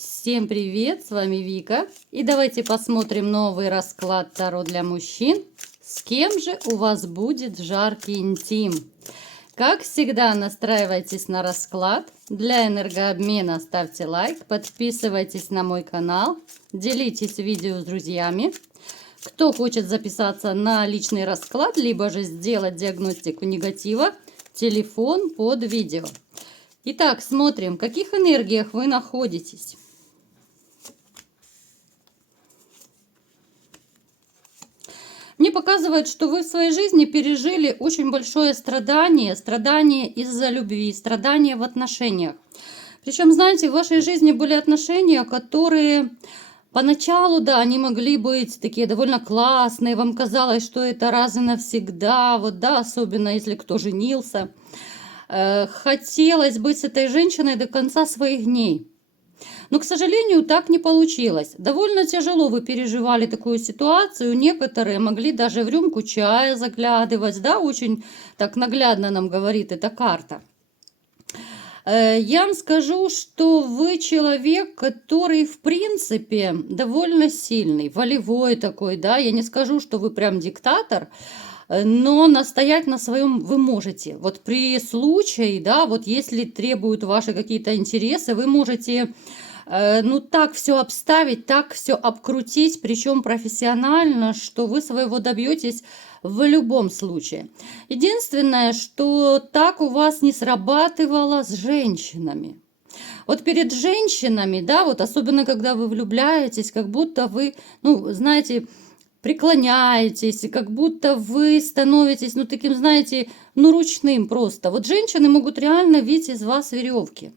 Всем привет, с вами Вика. И давайте посмотрим новый расклад Таро для мужчин. С кем же у вас будет жаркий интим? Как всегда, настраивайтесь на расклад. Для энергообмена ставьте лайк, подписывайтесь на мой канал, делитесь видео с друзьями. Кто хочет записаться на личный расклад, либо же сделать диагностику негатива, телефон под видео. Итак, смотрим, в каких энергиях вы находитесь. Мне показывает, что вы в своей жизни пережили очень большое страдание из-за любви, страдание в отношениях. Причем, знаете, в вашей жизни были отношения, которые поначалу, да, они могли быть такие довольно классные, вам казалось, что это раз и навсегда, вот, да, особенно если кто женился. Хотелось быть с этой женщиной до конца своих дней. Но, к сожалению, так не получилось. Довольно тяжело вы переживали такую ситуацию. Некоторые могли даже в рюмку чая заглядывать. Да, очень так наглядно нам говорит эта карта. Я вам скажу, что вы человек, который, в принципе, довольно сильный, волевой такой, да. Я не скажу, что вы прям диктатор, но настоять на своем вы можете. Вот при случае, да, вот если требуют ваши какие-то интересы, вы можете... ну, так все обставить, так все обкрутить, причем профессионально, что вы своего добьетесь в любом случае. Единственное, что так у вас не срабатывало с женщинами. Вот перед женщинами, да, вот особенно когда вы влюбляетесь, как будто вы, ну, знаете, преклоняетесь, как будто вы становитесь, ну, таким, знаете, ну, ручным просто. Вот женщины могут реально видеть из вас веревки.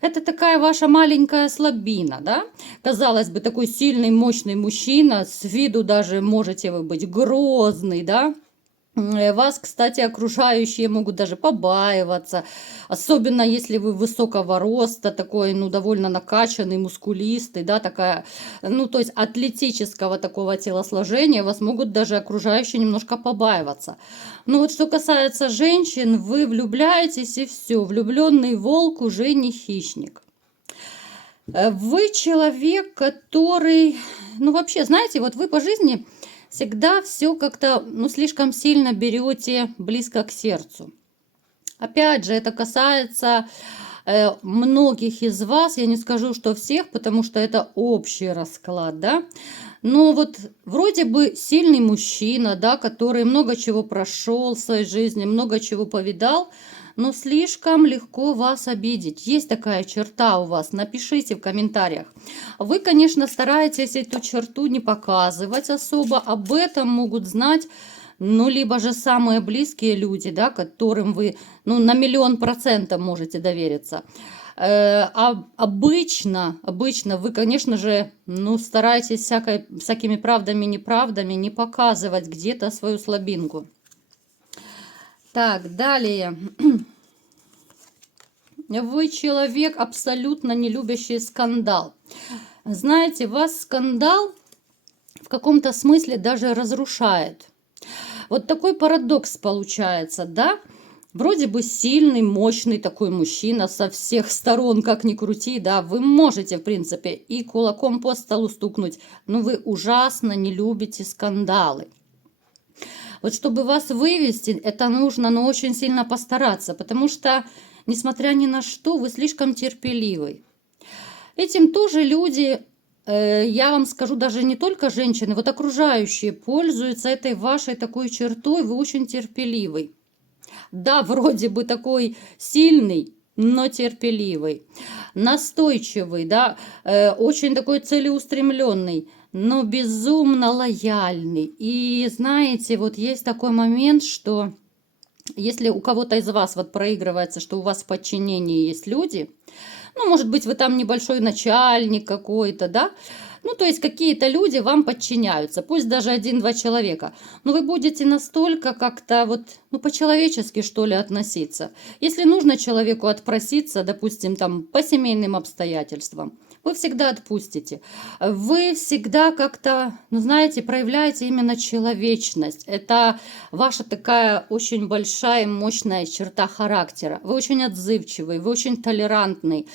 Это такая ваша маленькая слабина, да? Казалось бы, такой сильный, мощный мужчина, с виду даже можете вы быть грозный, да? Вас, кстати, окружающие могут даже побаиваться, особенно если вы высокого роста, такой, ну, довольно накачанный, мускулистый, да, такая, ну, то есть атлетического такого телосложения, вас могут даже окружающие немножко побаиваться. Ну, вот что касается женщин, вы влюбляетесь и все, влюбленный волк уже не хищник. Вы человек, который, ну, вообще, знаете, вот вы по жизни... Всегда все как-то, ну, слишком сильно берете близко к сердцу. Опять же, это касается многих из вас. Я не скажу, что всех, потому что это общий расклад, да. Но вот вроде бы сильный мужчина, да, который много чего прошел в своей жизни, много чего повидал, но слишком легко вас обидеть. Есть такая черта у вас, напишите в комментариях. Вы, конечно, стараетесь эту черту не показывать особо, об этом могут знать, ну, либо же самые близкие люди, да, которым вы, ну, на 1000000% можете довериться. Обычно вы, конечно же, ну, стараетесь всякими правдами, неправдами не показывать где-то свою слабинку. Так, далее. Вы человек, абсолютно не любящий скандал. Знаете, вас скандал в каком-то смысле даже разрушает. Вот такой парадокс получается, да? Вроде бы сильный, мощный такой мужчина со всех сторон, как ни крути, да, вы можете, в принципе, и кулаком по столу стукнуть, но вы ужасно не любите скандалы. Вот чтобы вас вывести, это нужно, но очень сильно постараться, потому что, несмотря ни на что, вы слишком терпеливый. Этим тоже люди, я вам скажу, даже не только женщины, вот окружающие пользуются этой вашей такой чертой, вы очень терпеливый. Да, вроде бы такой сильный, но терпеливый, настойчивый, да, очень такой целеустремленный, но безумно лояльный. И знаете, вот есть такой момент, что если у кого-то из вас вот проигрывается, что у вас в подчинении есть люди, ну, может быть, вы там небольшой начальник какой-то, да, ну, то есть какие-то люди вам подчиняются, пусть даже 1-2 человека, но вы будете настолько как-то вот, ну, по-человечески, что ли, относиться. Если нужно человеку отпроситься, допустим, там, по семейным обстоятельствам, вы всегда отпустите. Вы всегда как-то, ну знаете, проявляете именно человечность. Это ваша такая очень большая, мощная черта характера. Вы очень отзывчивый, вы очень толерантный.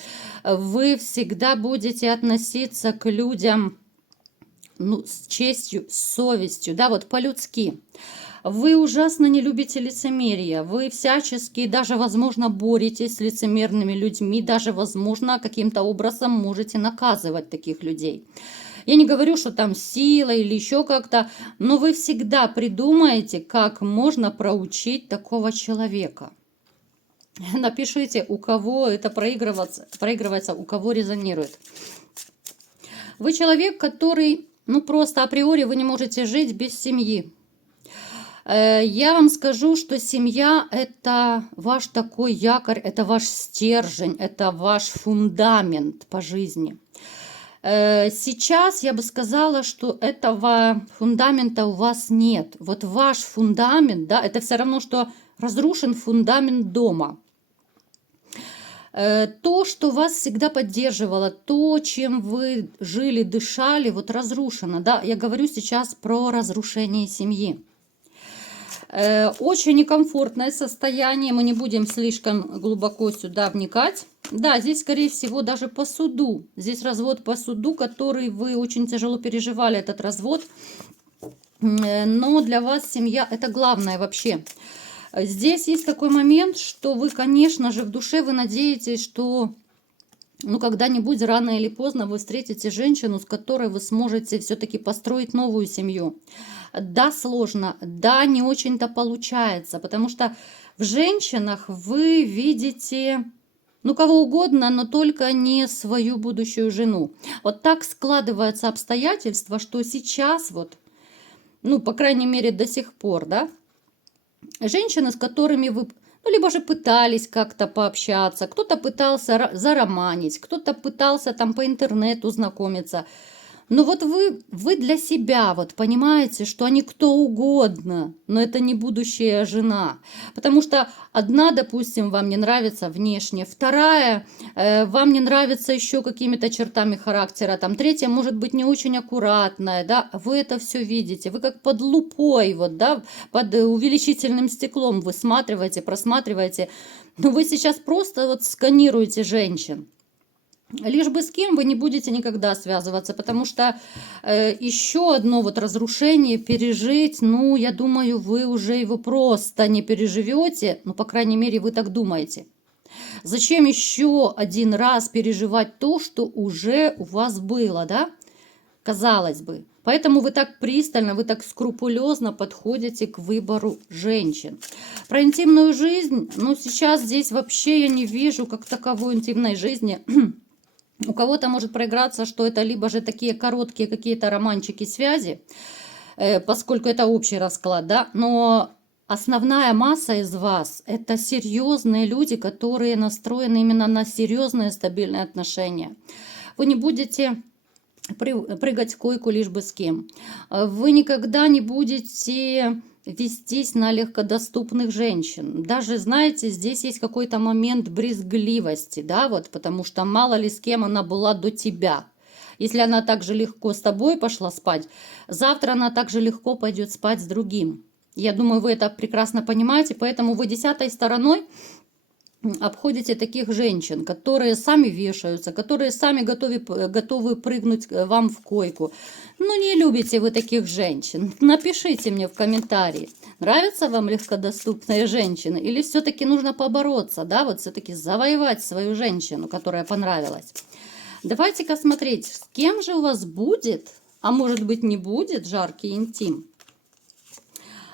Вы всегда будете относиться к людям, ну, с честью, с совестью, да, вот по-людски. Вы ужасно не любите лицемерие, вы всячески, даже, возможно, боретесь с лицемерными людьми, даже, возможно, каким-то образом можете наказывать таких людей. Я не говорю, что там сила или еще как-то, но вы всегда придумаете, как можно проучить такого человека. Напишите, у кого это проигрывается, у кого резонирует. Вы человек, который, ну просто априори вы не можете жить без семьи. Я вам скажу, что семья – это ваш такой якорь, это ваш стержень, это ваш фундамент по жизни. Сейчас я бы сказала, что этого фундамента у вас нет. Вот ваш фундамент, да, это все равно, что разрушен фундамент дома. То, что вас всегда поддерживало, то, чем вы жили, дышали, вот разрушено. Да? Я говорю сейчас про разрушение семьи. Очень некомфортное состояние, мы не будем слишком глубоко сюда вникать. Да, здесь, скорее всего, даже по суду. Здесь развод по суду, который вы очень тяжело переживали, этот развод. Но для вас семья – это главное вообще. Здесь есть такой момент, что вы, конечно же, в душе вы надеетесь, что ну, когда-нибудь, рано или поздно, вы встретите женщину, с которой вы сможете все-таки построить новую семью. Да, сложно, да, не очень-то получается, потому что в женщинах вы видите, ну, кого угодно, но только не свою будущую жену. Вот так складываются обстоятельства, что сейчас вот, ну, по крайней мере, до сих пор, да, женщины, с которыми вы, ну, либо же пытались как-то пообщаться, кто-то пытался зароманить, кто-то пытался там по интернету знакомиться. Но вот вы для себя вот понимаете, что они кто угодно, но это не будущая жена. Потому что одна, допустим, вам не нравится внешне, вторая вам не нравится еще какими-то чертами характера, там третья может быть не очень аккуратная, да, вы это все видите, вы как под лупой, вот, да, под увеличительным стеклом высматриваете, просматриваете, но вы сейчас просто вот сканируете женщин. Лишь бы с кем вы не будете никогда связываться, потому что еще одно вот разрушение пережить, ну, я думаю, вы уже его просто не переживете, ну, по крайней мере, вы так думаете. Зачем еще один раз переживать то, что уже у вас было, да? Казалось бы. Поэтому вы так пристально, вы так скрупулезно подходите к выбору женщин. Про интимную жизнь, ну, сейчас здесь вообще я не вижу как таковой интимной жизни. У кого-то может проиграться, что это либо же такие короткие какие-то романчики, связи, поскольку это общий расклад, да, но основная масса из вас – это серьезные люди, которые настроены именно на серьезные стабильные отношения. Вы не будете прыгать в койку лишь бы с кем. Вы никогда не будете вестись на легкодоступных женщин. Даже, знаете, здесь есть какой-то момент брезгливости, да, вот, потому что мало ли с кем она была до тебя. Если она так же легко с тобой пошла спать, завтра она так же легко пойдет спать с другим. Я думаю, вы это прекрасно понимаете, поэтому вы 10-й стороной обходите таких женщин, которые сами вешаются, которые сами готовы прыгнуть вам в койку. Ну, не любите вы таких женщин. Напишите мне в комментарии, нравятся вам легкодоступные женщины или все-таки нужно побороться, да, вот все-таки завоевать свою женщину, которая понравилась. Давайте-ка смотреть, с кем же у вас будет, а может быть не будет жаркий интим,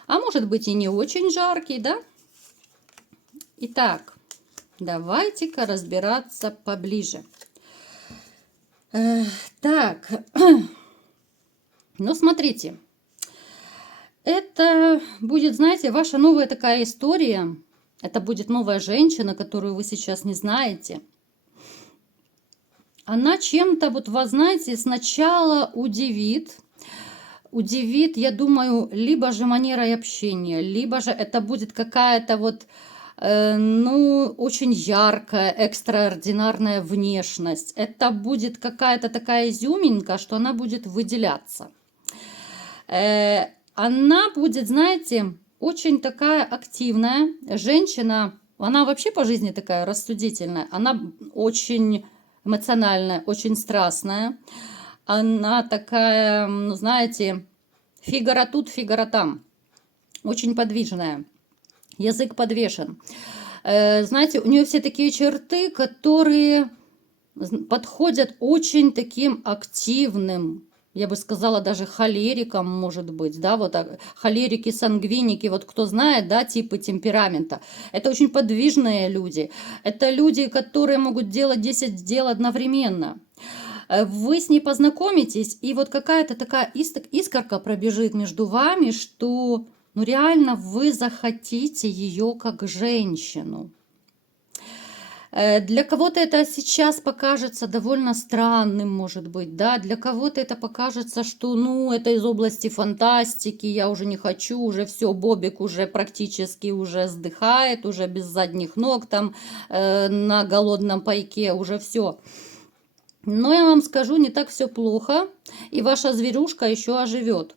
а может быть и не очень жаркий, да? Итак, давайте-ка разбираться поближе. Так, ну смотрите, это будет, знаете, ваша новая такая история. Это будет новая женщина, которую вы сейчас не знаете. Она чем-то, вот вас, знаете, сначала удивит, я думаю, либо же манерой общения, либо же это будет какая-то вот ну, очень яркая, экстраординарная внешность. Это будет какая-то такая изюминка, что она будет выделяться. Она будет, знаете, очень такая активная женщина. Она вообще по жизни такая рассудительная. Она очень эмоциональная, очень страстная. Она такая, ну, знаете, фигара тут, фигара там. Очень подвижная. Язык подвешен. Знаете, у нее все такие черты, которые подходят очень таким активным, я бы сказала, даже холерикам, может быть, да, вот холерики, сангвиники, вот кто знает, да, типы темперамента. Это очень подвижные люди. Это люди, которые могут делать 10 дел одновременно. Вы с ней познакомитесь, и вот какая-то такая искорка пробежит между вами, что, ну, реально вы захотите ее как женщину. Для кого-то это сейчас покажется довольно странным, может быть, да, для кого-то это покажется, что, ну, это из области фантастики, я уже не хочу, уже все, Бобик уже практически уже сдыхает, уже без задних ног там на голодном пайке, уже все. Но я вам скажу, не так все плохо, и ваша зверюшка еще оживет.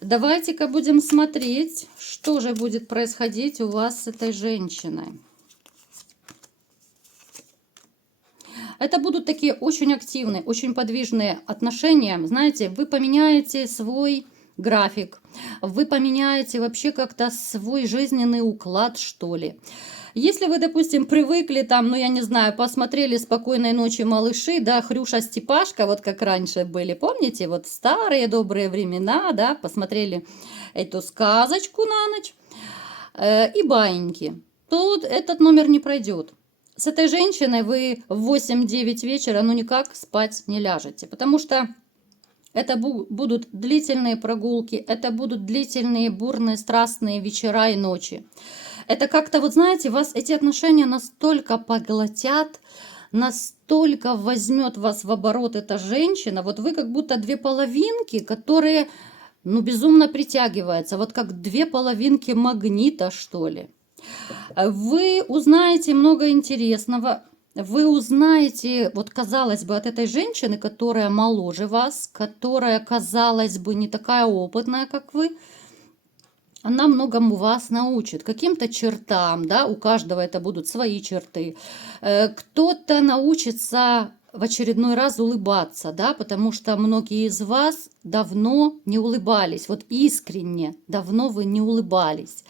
Давайте-ка будем смотреть, что же будет происходить у вас с этой женщиной. Это будут такие очень активные, очень подвижные отношения. Знаете, вы поменяете свой график, вы поменяете вообще как-то свой жизненный уклад, что ли. Если вы, допустим, привыкли там, ну я не знаю, посмотрели «Спокойной ночи, малыши», да, Хрюша, Степашка, вот как раньше были, помните, вот старые добрые времена, да, посмотрели эту сказочку на ночь и баиньки, то этот номер не пройдет. С этой женщиной вы в 8-9 вечера ну никак спать не ляжете, потому что это будут длительные прогулки, это будут длительные, бурные, страстные вечера и ночи. Это как-то, вот знаете, вас эти отношения настолько поглотят, настолько возьмет вас в оборот эта женщина, вот вы как будто две половинки, которые, ну, безумно притягиваются, вот как две половинки магнита, что ли. Вы узнаете много интересного. Вы узнаете, вот казалось бы, от этой женщины, которая моложе вас, которая, казалось бы, не такая опытная, как вы, она многому вас научит, каким-то чертам, да, у каждого это будут свои черты. Кто-то научится в очередной раз улыбаться, да, потому что многие из вас давно не улыбались, вот искренне давно вы не улыбались.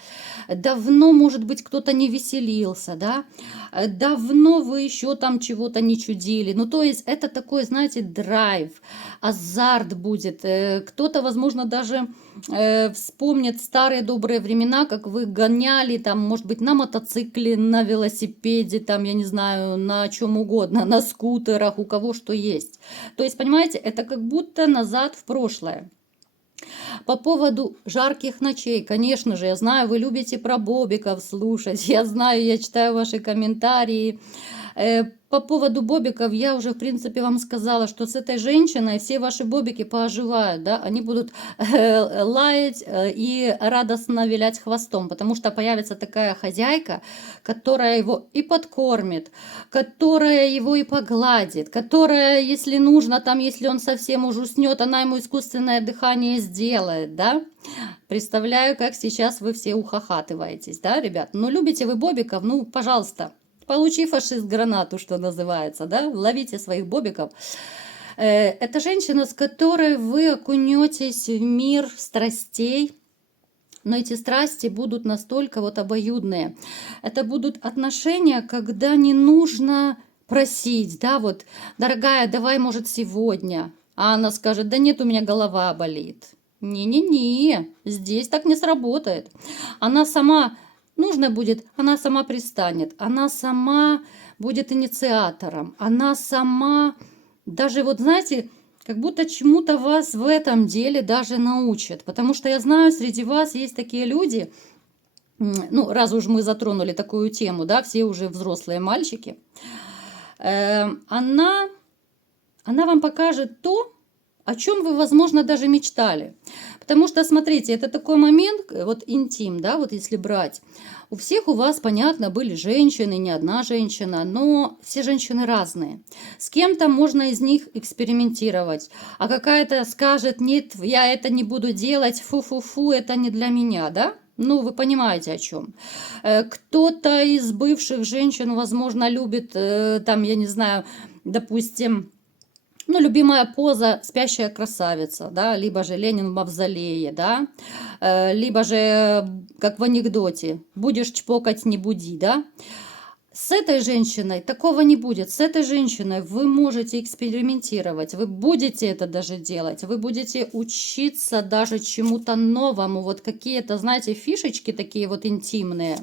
Давно, может быть, кто-то не веселился, да, давно вы еще там чего-то не чудили. Ну, то есть это такой, знаете, драйв, азарт будет. Кто-то, возможно, даже вспомнит старые добрые времена, как вы гоняли там, может быть, на мотоцикле, на велосипеде, там, я не знаю, на чем угодно, на скутерах, у кого что есть. То есть, понимаете, это как будто назад в прошлое. По поводу жарких ночей, конечно же, я знаю, вы любите про бобиков слушать, я знаю, я читаю ваши комментарии. По поводу бобиков я уже, в принципе, вам сказала, что с этой женщиной все ваши бобики пооживают, да, они будут лаять и радостно вилять хвостом, потому что появится такая хозяйка, которая его и подкормит, которая его и погладит, которая, если нужно, там, если он совсем уже уснет, она ему искусственное дыхание сделает, да. Представляю, как сейчас вы все ухахатываетесь, да, ребят. Ну, любите вы бобиков, ну, пожалуйста. Получи, фашист, гранату, что называется, да, ловите своих бобиков. Это женщина, с которой вы окунетесь в мир страстей, но эти страсти будут настолько вот обоюдные. Это будут отношения, когда не нужно просить, да, вот, дорогая, давай, может, сегодня. А она скажет, да нет, у меня голова болит. Не-не-не, здесь так не сработает. Она сама... Нужно будет, она сама пристанет, она сама будет инициатором, она сама, даже вот знаете, как будто чему-то вас в этом деле даже научит. Потому что я знаю, среди вас есть такие люди, ну, раз уж мы затронули такую тему, да, все уже взрослые мальчики, она вам покажет то, о чем вы, возможно, даже мечтали. Потому что, смотрите, это такой момент, вот интим, да, вот если брать. У всех у вас, понятно, были женщины, не одна женщина, но все женщины разные. С кем-то можно из них экспериментировать, а какая-то скажет: нет, я это не буду делать, фу-фу-фу, это не для меня, да? Ну, вы понимаете, о чем. Кто-то из бывших женщин, возможно, любит, там, я не знаю, допустим, ну, любимая поза — спящая красавица, да, либо же Ленин в мавзолее, да, либо же, как в анекдоте, будешь чпокать — не буди, да. С этой женщиной такого не будет. С этой женщиной вы можете экспериментировать, вы будете это даже делать, вы будете учиться даже чему-то новому, вот какие-то, знаете, фишечки такие вот интимные.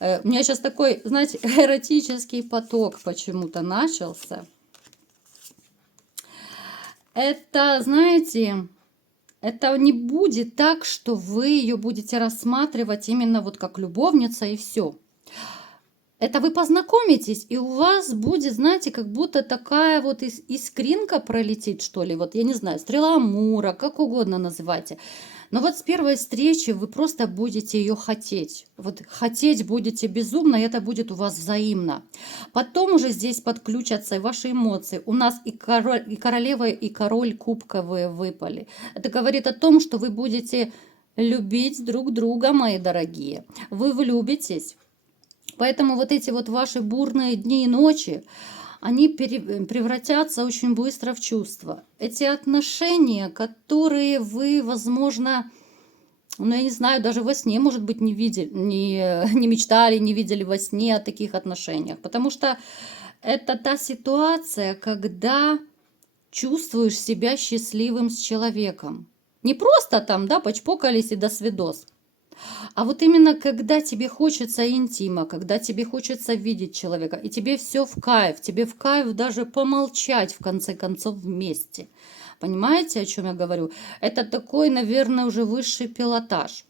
У меня сейчас такой, знаете, эротический поток почему-то начался. Это, знаете, это не будет так, что вы ее будете рассматривать именно вот как любовница и все. Это вы познакомитесь, и у вас будет, знаете, как будто такая вот искринка пролетит, что ли. Вот, я не знаю, стрела Амура, как угодно называйте. Но вот с первой встречи вы просто будете ее хотеть. Вот хотеть будете безумно, и это будет у вас взаимно. Потом уже здесь подключатся и ваши эмоции. У нас и король, и королева, и король кубковые выпали. Это говорит о том, что вы будете любить друг друга, мои дорогие. Вы влюбитесь. Поэтому вот эти вот ваши бурные дни и ночи, они превратятся очень быстро в чувства. Эти отношения, которые вы, возможно, ну, я не знаю, даже во сне, может быть, не видели, не мечтали, не видели во сне о таких отношениях. Потому что это та ситуация, когда чувствуешь себя счастливым с человеком. Не просто там, да, почпокались и до свидос. А вот именно когда тебе хочется интима, когда тебе хочется видеть человека, и тебе все в кайф, тебе в кайф даже помолчать, в конце концов, вместе. Понимаете, о чем я говорю? Это такой, наверное, уже высший пилотаж.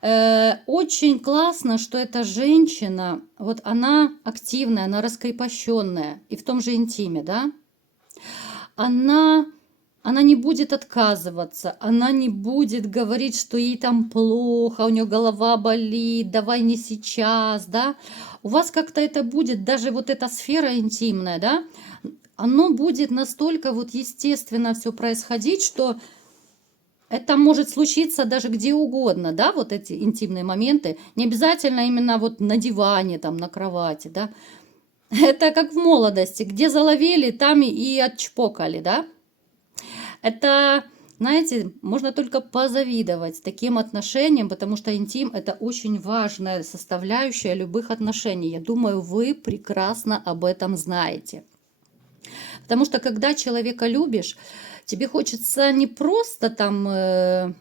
Очень классно, что эта женщина, вот она активная, она раскрепощенная, и в том же интиме, да, она она не будет отказываться, она не будет говорить, что ей там плохо, у нее голова болит, давай не сейчас, да. У вас как-то это будет, даже вот эта сфера интимная, да, оно будет настолько вот естественно все происходить, что это может случиться даже где угодно, да, вот эти интимные моменты. Не обязательно именно вот на диване, там, на кровати, да. Это как в молодости, где заловили, там и отчпокали, да. Это, знаете, можно только позавидовать таким отношениям, потому что интим — это очень важная составляющая любых отношений. Я думаю, вы прекрасно об этом знаете. Потому что когда человека любишь, тебе хочется не просто там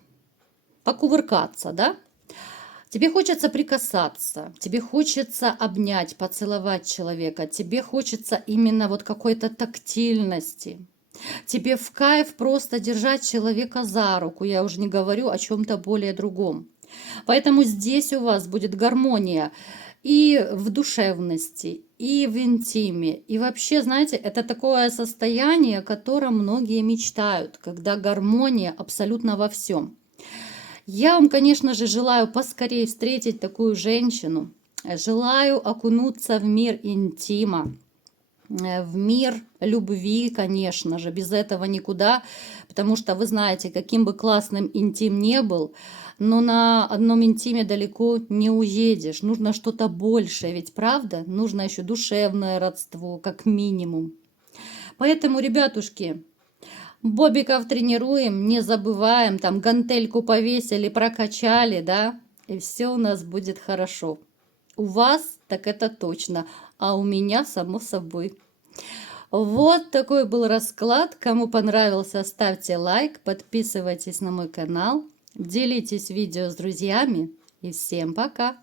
покувыркаться, да? Тебе хочется прикасаться, тебе хочется обнять, поцеловать человека, тебе хочется именно вот какой-то тактильности. Тебе в кайф просто держать человека за руку, я уже не говорю о чем-то более другом. Поэтому здесь у вас будет гармония и в душевности, и в интиме. И вообще, знаете, это такое состояние, о котором многие мечтают, когда гармония абсолютно во всем. Я вам, конечно же, желаю поскорее встретить такую женщину. Желаю окунуться в мир интима, в мир любви, конечно же, без этого никуда, потому что вы знаете, каким бы классным интим не был, но на одном интиме далеко не уедешь, нужно что-то большее, ведь правда, нужно еще душевное родство, как минимум. Поэтому, ребятушки, бобиков тренируем, не забываем, там гантельку повесили, прокачали, да, и все у нас будет хорошо. У вас так это точно, а у меня само собой. Вот такой был расклад. Кому понравился, ставьте лайк, подписывайтесь на мой канал, делитесь видео с друзьями и всем пока!